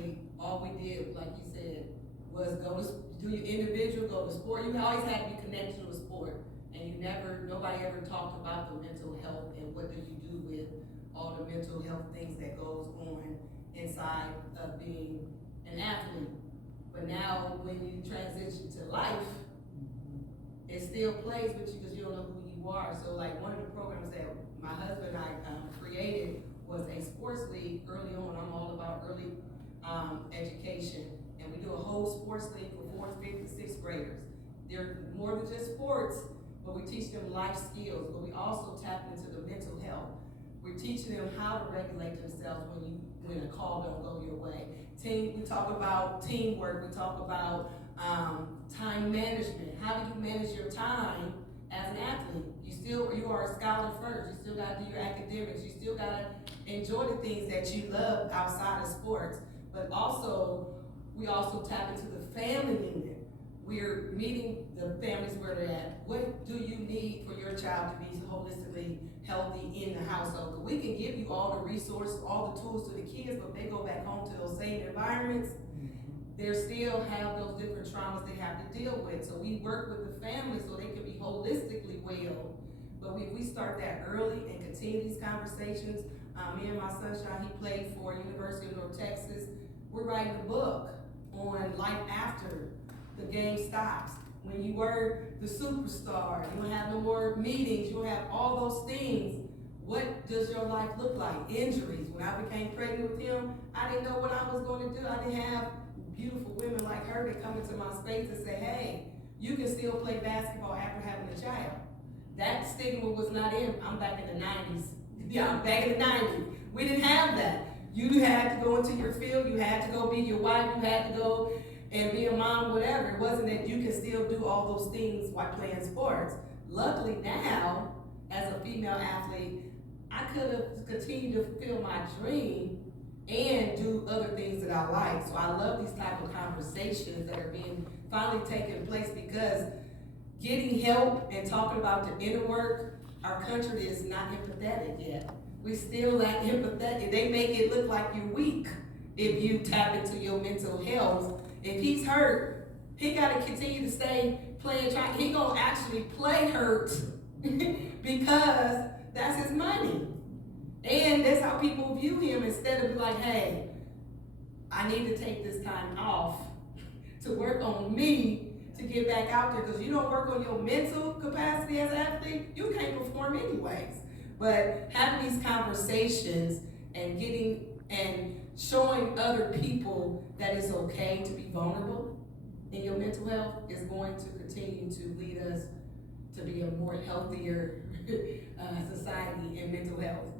athlete, all we did, like you said, was go to do your individual, go to sport. You always had to be connected to a sport, and nobody ever talked about the mental health and what do you do with all the mental health things that goes on inside of being an athlete. But now, when you transition to life, it still plays with you because you don't know who you are. So, like one of the programs that my husband and I created was a sports league early on. I'm all about early education, and we do a whole sports league for 4th, 5th, and 6th graders. They're more than just sports, but we teach them life skills, but we also tap into the mental health. We're teaching them how to regulate themselves when a call don't go your way. We talk about teamwork, we talk about time management. How do you manage your time as an athlete? You are a scholar first, you still gotta do your academics, you still gotta enjoy the things that you love outside of sports, but we also tap into the family unit. We're meeting the families where they're at. What do you need for your child to be holistically healthy in the household? We can give you all the resources, all the tools to the kids, but if they go back home to those same environments, they still have those different traumas they have to deal with. So we work with the family so they can be holistically well. But we start that early and continue these conversations. Me and my sunshine, he played for University of North Texas. We're writing a book on life after the game stops. When you were the superstar, you don't have no more meetings, you don't have all those things. What does your life look like? Injuries. When I became pregnant with him, I didn't know what I was going to do. I didn't have beautiful women like her that come into my space and say, hey, you can still play basketball after having a child. That stigma was not in. I'm back in the 90s. Yeah, I'm back in the 90s. We didn't have that. You had to go into your field, you had to go be your wife, you had to go and be a mom, whatever. It wasn't that you can still do all those things while playing sports. Luckily now, as a female athlete, I could have continued to fulfill my dream and do other things that I like. So I love these type of conversations that are being finally taking place, because getting help and talking about the inner work, our country is not empathetic yet. We still lack empathetic. They make it look like you're weak if you tap into your mental health. If he's hurt, he got to continue to stay playing. He gonna actually play hurt because that's his money. And that's how people view him, instead of like, hey, I need to take this time off to work on me to get back out there, because you don't work on your mental capacity as an athlete, you can't perform anyways. But having these conversations and showing other people that it's okay to be vulnerable in your mental health is going to continue to lead us to be a more healthier society in mental health.